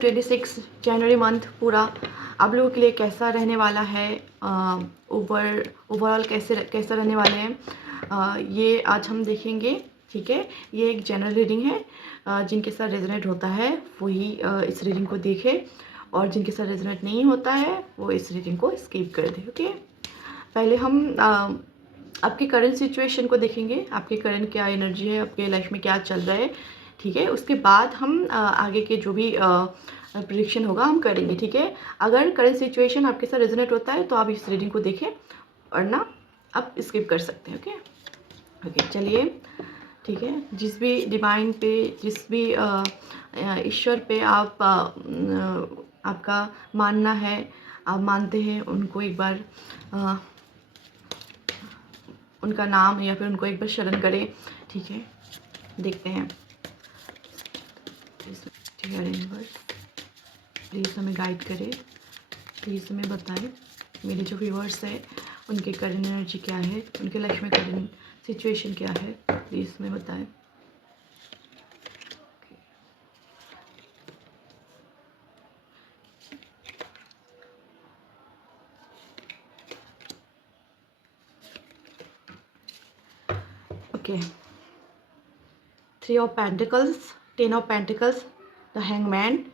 26 जनवरी month पूरा आप लोगों के लिए कैसा रहने वाला है, ओवरऑल कैसा रहने वाले हैं, ये आज हम देखेंगे। ठीक है, ये एक जनरल रीडिंग है। जिनके साथ रेजोनेट होता है वही इस रीडिंग को देखे, और जिनके साथ रेजोनेट नहीं होता है वो इस रीडिंग को स्किप कर दे। ओके, पहले हम आपकी करंट सिचुएशन को देखेंगे, आपके करंट क्या एनर्जी है, आपके लाइफ में क्या चल रहा है। ठीक है, उसके बाद हम आगे के जो भी प्रिडिक्शन होगा हम करेंगे। ठीक है, अगर करंट सिचुएशन आपके साथ रेजोनेट होता है तो आप इस रीडिंग को देखें, और ना आप स्किप कर सकते हैं। ओके ओके, चलिए। ठीक है, जिस भी डिवाइन पे, जिस भी ईश्वर पे आप आपका मानना है, आप मानते हैं, उनको एक बार उनका नाम या फिर उनको एक बार शरण करें। ठीक है, देखते हैं। प्लीज़ हमें गाइड करें, प्लीज़ हमें बताएं मेरे जो व्यूअर्स है उनके करंट एनर्जी क्या है, उनके लाइफ में करंट सिचुएशन क्या है, प्लीज़ हमें बताएं। Okay, 3 of pentacles, 10 of pentacles, the hangman,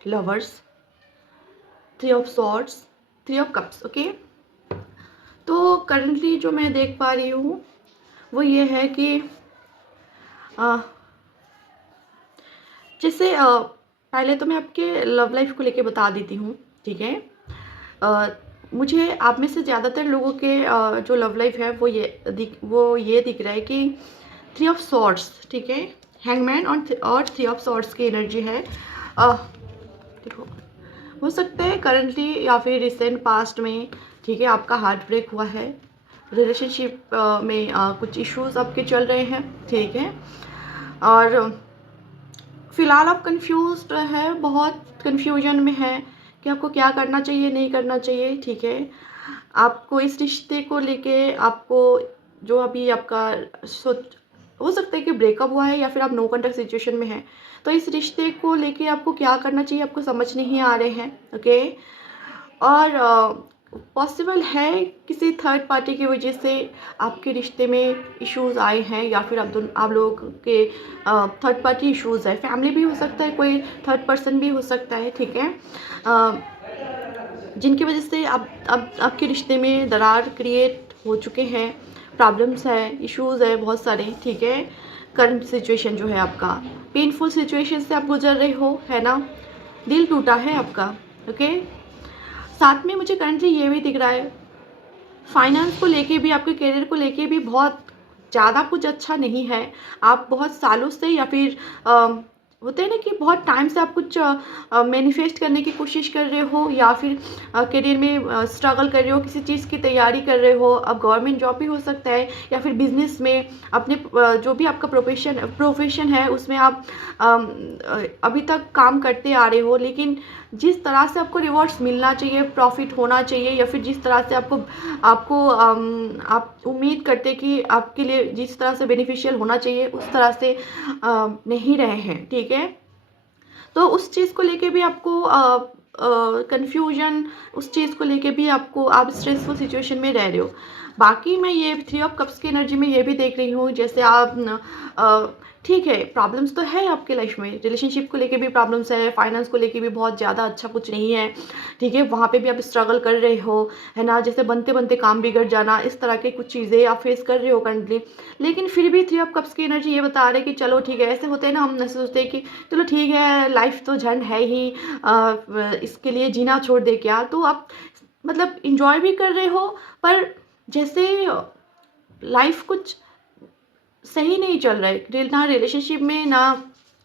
lovers, 3 of swords, 3 of cups. Okay, तो करंटली जो मैं देख पा रही हूँ वो ये है कि जैसे पहले तो मैं आपके लव लाइफ को लेके बता देती हूँ। ठीक है, मुझे आप में से ज़्यादातर लोगों के जो लव लाइफ है वो ये दिख रहा है कि 3 ऑफ सॉर्ड्स, ठीक है, हैंगमैन और 3 ऑफ सॉर्ड्स की एनर्जी है। देखो, हो सकता है करंटली या फिर रिसेंट पास्ट में, ठीक है, आपका हार्ट ब्रेक हुआ है, रिलेशनशिप में कुछ इश्यूज आपके चल रहे हैं। ठीक है, और फिलहाल आप कंफ्यूज्ड है, बहुत कंफ्यूजन में है कि आपको क्या करना चाहिए, नहीं करना चाहिए। ठीक है, आपको इस रिश्ते को लेके, आपको जो अभी आपका सोच, हो सकता है कि ब्रेकअप हुआ है या फिर आप नो कॉन्टैक्ट सिचुएशन में हैं, तो इस रिश्ते को लेके आपको क्या करना चाहिए आपको समझ नहीं आ रहे हैं। ओके, और पॉसिबल है किसी थर्ड पार्टी की वजह से आपके रिश्ते में इश्यूज आए हैं, या फिर आप लोगों के थर्ड पार्टी इश्यूज है, फैमिली भी हो सकता है, कोई थर्ड पर्सन भी हो सकता है। ठीक है, जिनकी वजह से आपके रिश्ते में दरार क्रिएट हो चुके हैं, प्रॉब्लम्स है, इश्यूज है बहुत सारे। ठीक है, करंट सिचुएशन जो है आपका पेनफुल सिचुएशन से आप गुजर रहे हो, है ना, दिल टूटा है आपका। ओके, साथ में मुझे करंटली ये भी दिख रहा है, फाइनेंस को लेके भी, आपके करियर को लेके भी बहुत ज़्यादा कुछ अच्छा नहीं है। आप बहुत सालों से, या फिर होते हैं ना कि बहुत टाइम से आप कुछ मैनिफेस्ट करने की कोशिश कर रहे हो, या फिर करियर में स्ट्रगल कर रहे हो, किसी चीज़ की तैयारी कर रहे हो। अब गवर्नमेंट जॉब भी हो सकता है, या फिर बिजनेस में अपने जो भी आपका प्रोफेशन है उसमें आप अभी तक काम करते आ रहे हो, लेकिन जिस तरह से आपको रिवॉर्ड्स मिलना चाहिए, प्रॉफिट होना चाहिए, या फिर जिस तरह से आपको आप उम्मीद करते कि आपके लिए जिस तरह से बेनिफिशियल होना चाहिए उस तरह से नहीं रहे हैं। ठीक है, तो उस चीज़ को लेके भी आपको कन्फ्यूजन, उस चीज़ को लेके भी आपको, आप स्ट्रेसफुल सिचुएशन में रह रहे हो। बाकी मैं ये 3 ऑफ कप्स की एनर्जी में ये भी देख रही हूँ, जैसे आप ठीक है, प्रॉब्लम्स तो है आपके लाइफ में, रिलेशनशिप को लेके भी प्रॉब्लम्स है, फाइनेंस को लेके भी बहुत ज़्यादा अच्छा कुछ नहीं है। ठीक है, वहाँ पे भी आप स्ट्रगल कर रहे हो, है ना, जैसे बनते बनते काम बिगड़ जाना, इस तरह के कुछ चीज़ें आप फेस कर रहे हो करंटली। लेकिन फिर भी 3 ऑफ कप्स की एनर्जी ये बता रहे हैं कि चलो ठीक है, ऐसे होते हैं ना, हम ऐसे सोचते हैं कि चलो ठीक है, लाइफ तो झंड है ही, इसके लिए जीना छोड़ दे क्या। तो आप मतलब इंजॉय भी कर रहे हो, पर जैसे लाइफ कुछ सही नहीं चल रहा है, ना रिलेशनशिप में, ना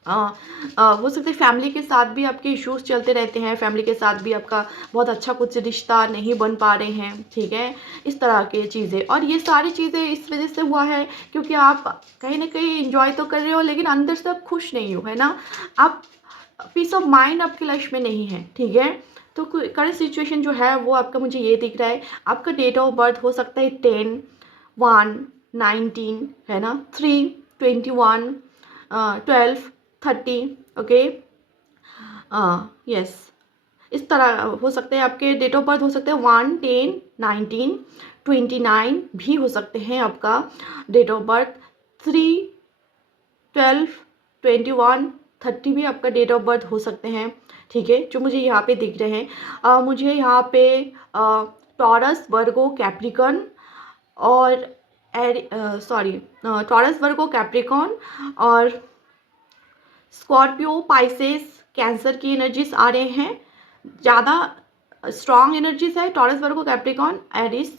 हो सकता है फैमिली के साथ भी आपके इश्यूज चलते रहते हैं, फैमिली के साथ भी आपका बहुत अच्छा कुछ रिश्ता नहीं बन पा रहे हैं। ठीक है, इस तरह की चीज़ें, और ये सारी चीज़ें इस वजह से हुआ है क्योंकि आप कहीं ना कहीं इंजॉय तो कर रहे हो, लेकिन अंदर से आप खुश नहीं हो, है ना, आप पीस ऑफ माइंड आपकी लाइफ में नहीं है। ठीक है, तो करंट सिचुएशन जो है वो आपका, मुझे ये दिख रहा है, आपका डेट ऑफ बर्थ हो सकता है 10, 1, 19, है ना, 3, 21, 12, 30। ओके, यस, इस तरह हो सकते हैं। आपके डेट ऑफ बर्थ हो सकते हैं 1, 10, 19, 29 भी हो सकते हैं आपका डेट ऑफ बर्थ, 3, 12, 21, 30 भी आपका डेट ऑफ बर्थ हो सकते हैं, ठीक है, जो मुझे यहाँ पे दिख रहे हैं। मुझे यहाँ पे टॉरस, वर्गो, कैप्रिकॉन और टॉरस, वर्गो, कैप्रिकॉन और स्कॉर्पियो, पाइसेस, कैंसर की एनर्जीज आ रहे हैं। ज़्यादा स्ट्रॉन्ग एनर्जीज है टॉरस, वर्गो, कैप्रिकॉन, एरिस,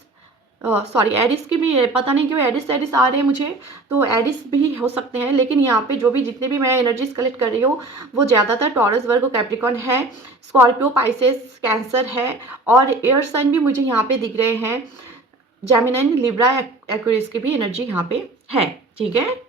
एरिस की भी पता नहीं क्यों एरिस एरिस आ रहे हैं मुझे, तो एरिस भी हो सकते हैं। लेकिन यहाँ पे जो भी जितने भी मैं एनर्जीज कलेक्ट कर रही हूँ वो ज़्यादातर टॉरस, वर्गो, कैप्रिकॉन है, स्कॉर्पियो, पाइसेस, कैंसर है और एयर साइन भी मुझे यहाँ पे दिख रहे हैं। जेमिनी, लिब्रा, एक्वेरियस की भी एनर्जी यहाँ पे है, ठीक है।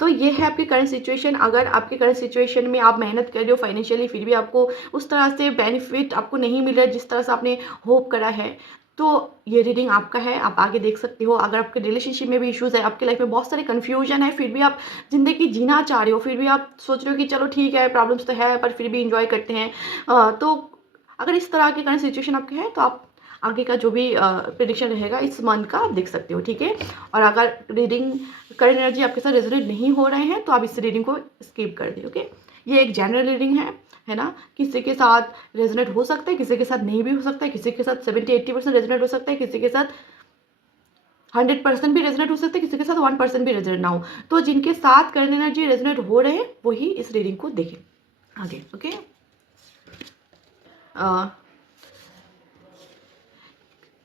तो ये है आपकी करंट सिचुएशन। अगर आपके करंट सिचुएशन में आप मेहनत कर रहे हो फाइनेंशियली, फिर भी आपको उस तरह से बेनिफिट आपको नहीं मिल रहा है जिस तरह से आपने होप करा है, तो ये रीडिंग आपका है, आप आगे देख सकते हो। अगर आपके रिलेशनशिप में भी इश्यूज़ है, आपके लाइफ में बहुत सारे कन्फ्यूजन है, फिर भी आप ज़िंदगी जीना चाह रहे हो, फिर भी आप सोच रहे हो कि चलो ठीक है प्रॉब्लम्स तो है पर फिर भी इंजॉय करते हैं, तो अगर इस तरह के करंट सिचुएशन आपके हैं तो आप आगे का जो भी प्रेडिक्शन रहेगा इस मंथ का आप देख सकते हो, ठीक है। और अगर रीडिंग करंट एनर्जी आपके साथ रेजोनेट नहीं हो रहे हैं तो आप इस रीडिंग को स्किप कर दें, ओके। ये एक जनरल रीडिंग है ना, किसी के साथ रेजोनेट हो सकता है, किसी के साथ नहीं भी हो सकता है, किसी के साथ 70-80% रेजोनेट हो सकता है, किसी के साथ 100% भी रेजोनेट हो सकता है, किसी के साथ 1% भी रेजोनेट ना हो। तो जिनके साथ करंट एनर्जी रेजोनेट हो रहे हैं वही इस रीडिंग को देखें आगे, ओके।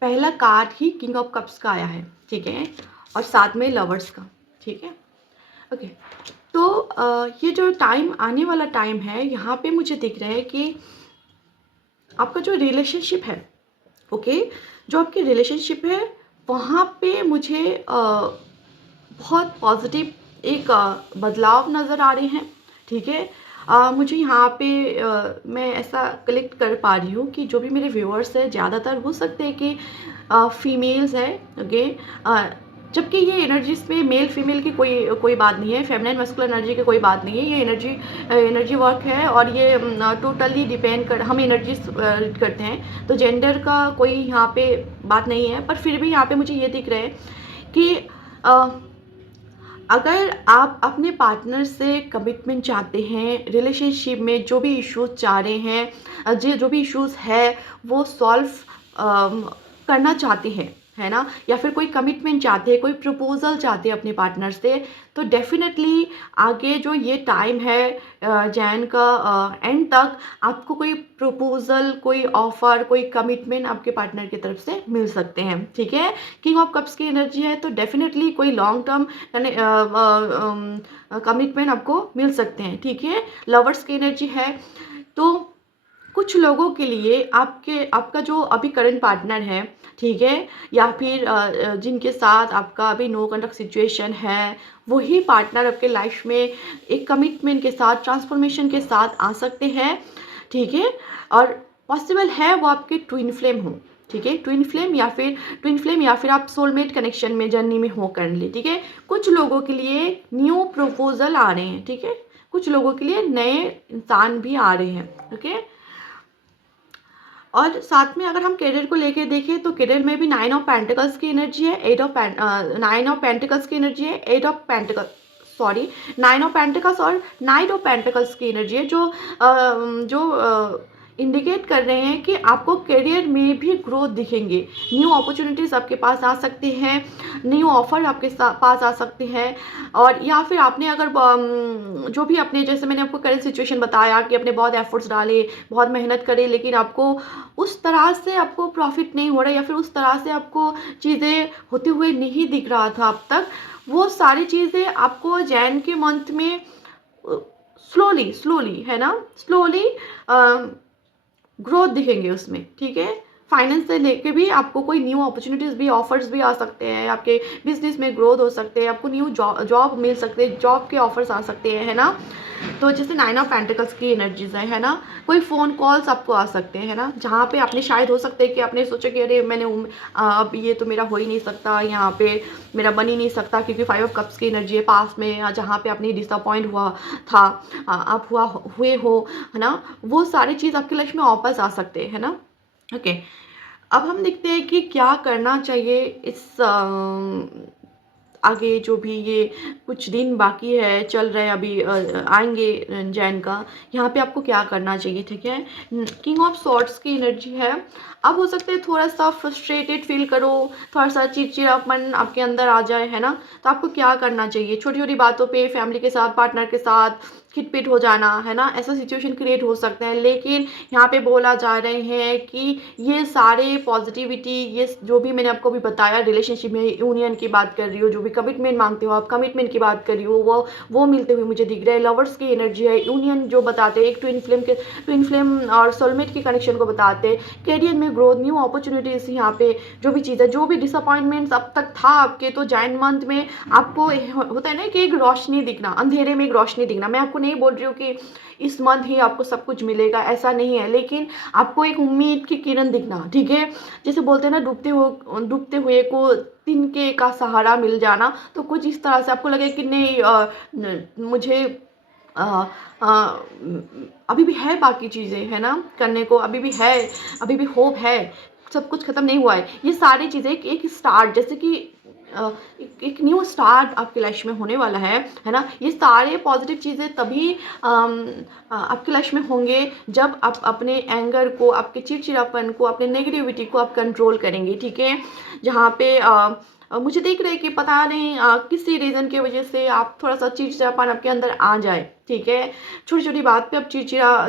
पहला card he king of cups का आया है, ठीक है, और साथ में लवर्स का, ठीक है, ओके। तो ये जो टाइम आने वाला टाइम है, यहाँ पे मुझे दिख रहा है कि आपका जो रिलेशनशिप है, ओके, जो आपकी रिलेशनशिप है वहाँ पे मुझे बहुत पॉजिटिव एक बदलाव नज़र आ रहे हैं, ठीक है। मुझे यहाँ पे मैं ऐसा कलेक्ट कर पा रही हूँ कि जो भी मेरे व्यूअर्स हैं ज़्यादातर हो सकते हैं कि फीमेल्स हैं, ओके। जबकि ये एनर्जीज में मेल फीमेल की कोई कोई बात नहीं है, फेमिनिन मस्कुलिन एनर्जी की कोई बात नहीं है, ये एनर्जी वर्क है और ये टोटली डिपेंड कर हम एनर्जीज रीड करते हैं, तो जेंडर का कोई यहाँ पे बात नहीं है। पर फिर भी यहाँ पे मुझे ये दिख रहा है कि अगर आप अपने पार्टनर से कमिटमेंट चाहते हैं, रिलेशनशिप में जो भी इश्यूज चाह रहे हैं, जो भी इश्यूज है वो सॉल्व करना चाहते हैं, है ना, या फिर कोई कमिटमेंट चाहते हैं, कोई प्रपोजल चाहते हैं अपने पार्टनर से, तो डेफिनेटली आगे जो ये टाइम है जैन का एंड तक आपको कोई प्रपोजल, कोई ऑफर, कोई कमिटमेंट आपके पार्टनर की तरफ से मिल सकते हैं, ठीक है। किंग ऑफ कप्स की एनर्जी है तो डेफिनेटली कोई लॉन्ग टर्म कमिटमेंट आपको मिल सकते हैं, ठीक है। लवर्स की एनर्जी है तो कुछ लोगों के लिए आपका जो अभी करंट पार्टनर है, ठीक है, या फिर जिनके साथ आपका अभी नो कॉन्टैक्ट सिचुएशन है, वही पार्टनर आपके लाइफ में एक कमिटमेंट के साथ, ट्रांसफॉर्मेशन के साथ आ सकते हैं, ठीक है। और पॉसिबल है वो आपके ट्विन फ्लेम हो, ठीक है, ट्विन फ्लेम या फिर आप सोलमेट कनेक्शन में जर्नी में हो करंटली, ठीक है। कुछ लोगों के लिए न्यू प्रपोजल आ रहे हैं, ठीक है, कुछ लोगों के लिए नए इंसान भी आ रहे हैं, ओके। और साथ में अगर हम करियर को लेके देखें तो करियर में भी 9 ऑफ पेंटिकल्स की एनर्जी है, 9 ऑफ पेंटिकल्स की एनर्जी है, 8 ऑफ पेंटिकल्स 9 ऑफ पेंटिकल्स और 9 ऑफ पेंटिकल्स की एनर्जी है, जो इंडिकेट कर रहे हैं कि आपको करियर में भी ग्रोथ दिखेंगे, न्यू अपॉर्चुनिटीज़ आपके पास आ सकते हैं, न्यू ऑफर आपके पास आ सकते हैं। और या फिर आपने अगर जो भी अपने, जैसे मैंने आपको करंट सिचुएशन बताया कि आपने बहुत एफर्ट्स डाले, बहुत मेहनत करे, लेकिन आपको उस तरह से आपको प्रॉफिट नहीं हो रहा या फिर उस तरह से आपको चीज़ें होते हुए नहीं दिख रहा था अब तक, वो सारी चीज़ें आपको जैन के मंथ में स्लोली है ना, स्लोली ग्रोथ दिखेंगे उसमें, ठीक है। फाइनेंस से लेके भी आपको कोई न्यू अपॉर्चुनिटीज़ भी, ऑफर्स भी आ सकते हैं, आपके बिजनेस में ग्रोथ हो सकते हैं, आपको न्यू जॉब मिल सकते हैं, जॉब के ऑफर्स आ सकते हैं, है ना। तो जैसे 9 ऑफ पेंटिकल्स की एनर्जीज है ना। कोई फ़ोन कॉल्स आपको आ सकते हैं, है ना, जहाँ पे आपने शायद हो सकता है कि आपने सोचा कि अरे अब ये तो मेरा हो ही नहीं सकता, यहाँ पे मेरा बन ही नहीं सकता, क्योंकि 5 ऑफ कप्स की एनर्जी है पास में, या जहाँ पे आपने डिसअपॉइंट हुआ था, आप हुए हो, है ना। वो सारी चीज़ आपकी लाइफ में वापस आ सकते हैं, है ना। ओके। अब हम देखते हैं कि क्या करना चाहिए इस आगे जो भी ये कुछ दिन बाकी है, चल रहा है अभी, आएँगे जैन का, यहाँ पे आपको क्या करना चाहिए, ठीक है। किंग ऑफ सॉर्ड्स की एनर्जी है। अब हो सकता है थोड़ा-सा फ्रस्ट्रेटेड फ़ील करो, थोड़ा-सा चिड़चिड़ापन आपके अंदर आ जाए, है ना। तो आपको क्या करना चाहिए, छोटी-छोटी बातों पे फैमिली के साथ, पार्टनर के साथ खिटपिट हो जाना, है ना, ऐसा सिचुएशन क्रिएट हो सकता है। लेकिन यहाँ पे बोला जा रहे हैं कि ये सारे पॉजिटिविटी, ये जो भी मैंने आपको अभी बताया, रिलेशनशिप में यूनियन की बात कर रही हो, जो भी कमिटमेंट मांगते हो आप, कमिटमेंट की बात कर रही हो, वो मिलते हुए मुझे दिख रहा है। लवर्स की एनर्जी है, यूनियन जो बताते हैं, एक ट्विन फ्लेम और सोलमेट के कनेक्शन को बताते हैं। कैरियर में ग्रोथ, न्यू अपॉर्चुनिटीज़, यहाँ पे जो भी चीज़ है, जो भी डिसअपॉइंटमेंट्स अब तक था आपके, तो जैन मंथ में आपको होता है ना कि एक रोशनी दिखना, अंधेरे में एक रोशनी दिखना। मैं आपको नहीं बोल रही हूँ कि इस मंथ ही आपको सब कुछ मिलेगा, ऐसा नहीं है, लेकिन आपको एक उम्मीद की किरण दिखना, ठीक है। जैसे बोलते हैं ना, डूबते हुए को तिनके का सहारा मिल जाना। तो कुछ इस तरह से आपको लगे कि नहीं, मुझे अ, अ, अभी भी है बाकी चीज़ें, है ना, करने को अभी भी है, अभी भी होप है, सब कुछ खत्म नहीं हुआ है। ये सारी चीज़ें एक स्टार्ट, जैसे कि एक न्यू स्टार्ट आपकी लाइफ में होने वाला है ना। ये सारे पॉजिटिव चीज़ें तभी आपकी लाइफ में होंगे जब आप अपने एंगर को, आपके चिड़चिड़ापन को, अपने नेगेटिविटी को आप कंट्रोल करेंगे, ठीक है। जहाँ पे मुझे देख रहे हैं कि पता नहीं किसी रीज़न की वजह से आप थोड़ा-सा चिड़चिड़ापन आपके अंदर आ जाए, ठीक है। छोटी-छोटी बात पे आप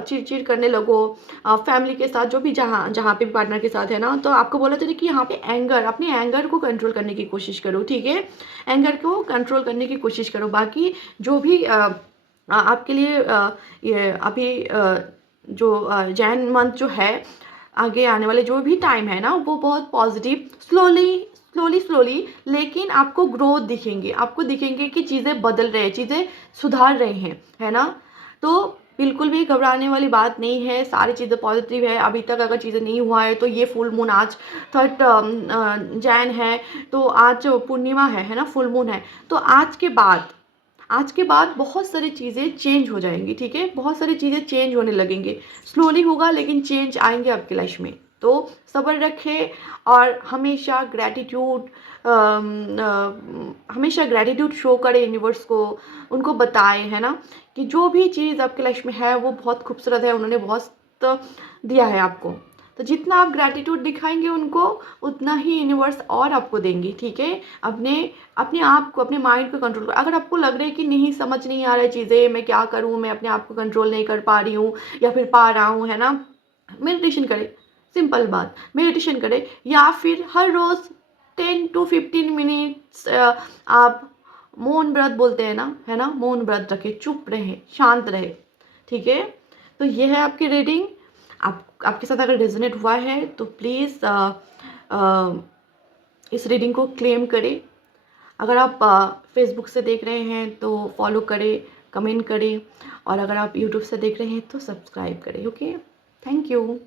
चिड़चिड़ करने लगो, फैमिली के साथ, जो भी जहाँ जहाँ पे भी पार्टनर के साथ है ना, तो आपको बोला जाता है कि यहाँ पे अपने एंगर को कंट्रोल करने की कोशिश करो, ठीक है। एंगर को कंट्रोल करने की कोशिश करो। बाकी जो भी आपके लिए ये अभी जो जैन मंथ जो है, आगे आने वाले जो भी टाइम है ना, वो बहुत पॉजिटिव, स्लोली लेकिन आपको ग्रोथ दिखेंगे, आपको दिखेंगे कि चीज़ें बदल रहे हैं, चीज़ें सुधार रहे हैं, है ना। तो बिल्कुल भी घबराने वाली बात नहीं है, सारी चीज़ें पॉजिटिव है। अभी तक अगर चीज़ें नहीं हुआ है तो ये फुल मून आज 3 जैन है, तो आज पूर्णिमा है ना, फुल मून है। तो आज के बाद बहुत सारी चीज़ें चेंज हो जाएंगी, ठीक है। बहुत सारी चीज़ें चेंज होने लगेंगे, स्लोली होगा लेकिन चेंज आएंगे आपकी लाइफ में। तो सब्र रखें और हमेशा ग्रैटिट्यूड शो करें यूनिवर्स को, उनको बताएं, है ना, कि जो भी चीज़ आपकी लाइफ में है वो बहुत खूबसूरत है, उन्होंने बहुत दिया है आपको। तो जितना आप ग्रैटिट्यूड दिखाएंगे उनको, उतना ही यूनिवर्स और आपको देंगे, ठीक है। अपने अपने आप को, अपने माइंड को कंट्रोल करो। अगर आपको लग रहा है कि नहीं, समझ नहीं आ रहा है चीज़ें, मैं क्या करूँ, मैं अपने आप को कंट्रोल नहीं कर पा रही हूँ या फिर पा रहा हूँ, है ना, मेडिटेशन करें। सिंपल बात, मेडिटेशन करें, या फिर हर रोज़ 10 to 15 मिनट्स आप मौन व्रत बोलते हैं ना, है ना, मौन व्रत रखें, चुप रहे, शांत रहे, ठीक है। तो ये है आपकी रीडिंग। आपके साथ अगर रेजोनेट हुआ है तो प्लीज़ इस रीडिंग को क्लेम करें। अगर आप फेसबुक से देख रहे हैं तो फॉलो करें, कमेंट करें, और अगर आप यूट्यूब से देख रहे हैं तो सब्सक्राइब करें। Okay, thank you.